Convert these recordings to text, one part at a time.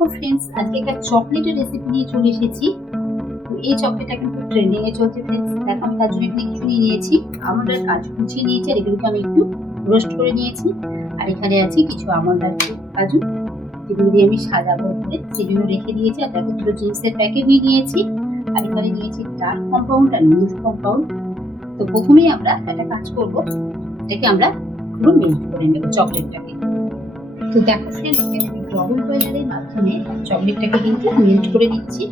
দেখো ফ্রেন্ডস, আজকে একটা চকলেটের রেসিপি নিয়ে চলে এসেছি। তো এই চকলেটটা কিন্তু ট্রেন্ডিং এ চলছে ফ্রেন্ডস। দেখো আমি তার জন্য এখানে কিছু নিয়ে নিয়েছি, আমন্ড আর কাজু কুচিয়ে নিয়েছি, আর এগুলোকে আমি একটু রোস্ট করে নিয়েছি। আর এখানে আছে কিছু আমন্ড আর কাজু, যেগুলো দিয়ে আমি সাজাবো করে সেই জন্য রেখে দিয়েছি। আর দেখো দুটো চিপসের প্যাকেট নিয়ে নিয়েছি, আর এখানে নিয়েছি ডার্ক কম্পাউন্ড আর মিল্ক কম্পাউন্ড। তো প্রথমেই আমরা একটা কাজ করব, এটাকে আমরা পুরো মেল্ট করে নেব চকলেটটাকে। তো দেখো ফ্রেন্ডস, আমি ডবল বয়লারের মাধ্যমে চকলেটটাকে কিন্তু মেল্ট করে দিচ্ছি।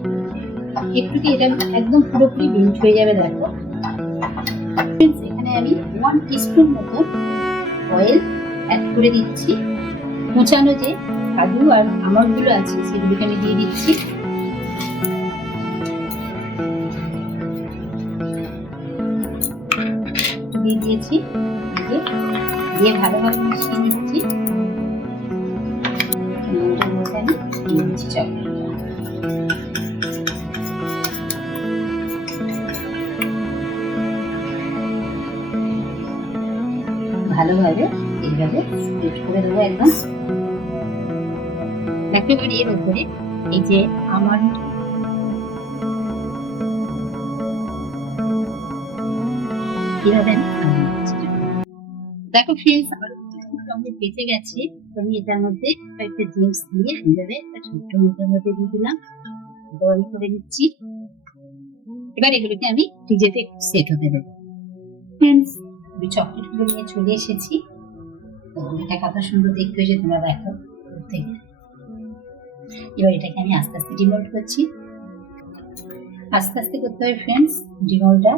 একটু কি এটা একদম পুরোপুরি মেল্ট হয়ে যাবে। দেখো ফ্রেন্ডস, এখানে আমি 1 টিস্পুন মতো অয়েল অ্যাড করে দিচ্ছি। কুচানো যে কাজু আর আমন্ড গুলো আছে সেগুলোকে আমি দিয়ে দিচ্ছি। দিয়ে দিয়েছি, দিয়ে ভালোভাবে মিশিয়ে নিচ্ছি। আমি দিয়ে দিচ্ছি চকলেট। ভালোভাবে এইভাবে স্প্রেড করে দেবো একদম। দেখো এবার এর উপরে এই যে আমন্ড কিভাবে দেখো ফ্রেন্ডস, আমার সঙ্গে বেঁচে গেছে। আমি এটার মধ্যে একটা জেমস দিয়ে এইভাবে একটা ছোট্ট মুখের মধ্যে দিয়ে দিলাম, বল করে নিচ্ছি। এবার এগুলোকে আমি ফ্রিজেতে সেট হতে দেবো। ফ্রেন্ডস, আমি চকলেট গুলো নিয়ে চলে এসেছি। তো এটা কত সুন্দর দেখতে হয়েছে তোমরা দেখো থেকে। এবার এটাকে আমি আস্তে আস্তে ডিমোল্ড করছি। আস্তে আস্তে করতে হবে ফ্রেন্ডস ডিমোল্ডটা।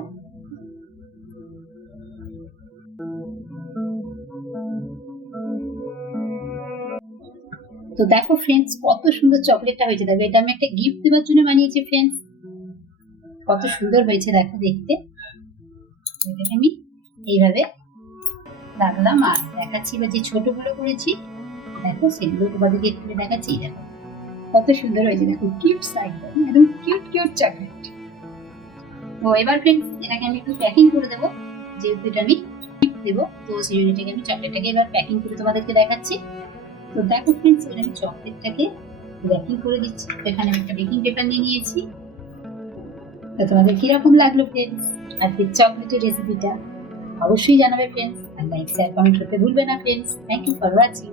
তো দেখো ফ্রেন্ডস, কত সুন্দর চকলেটটা হয়েছে। দেখো এটা আমি একটা গিফট দেওয়ার জন্য বানিয়েছি ফ্রেন্ডস। কত সুন্দর হয়েছে দেখো দেখতে। এটাকে আমি এইভাবে রাখলাম আর দেখাচ্ছি। এবার যে ছোটগুলো করেছি দেখো সেগুলো তোমাদেরকে একটু দেখাচ্ছি। দেখো কত সুন্দর হয়েছে, দেখো কিউট একদম একদম কিউট কিউট চকলেট। তো এবার ফ্রেন্ডস এটাকে আমি একটু প্যাকিং করে দেবো, যেহেতু এটা আমি গিফট দেবো। তো সেই জন্য এটাকে আমি চকলেটটাকে এবার প্যাকিং করে তোমাদেরকে দেখাচ্ছি। তো দেখো ফ্রেন্ডস, এবার আমি চকলেটটাকে প্যাকিং করে দিচ্ছি। এখানে আমি একটা বেকিং পেপার নিয়ে নিয়েছি। তো তোমাদের কিরকম লাগলো ফ্রেন্ডস আজকে চকলেটের রেসিপিটা? অবশ্যই জানাবে ফ্রেন্ডস, আর লাইক শেয়ার কমেন্ট করতে ভুলবে না friends. Thank you for watching.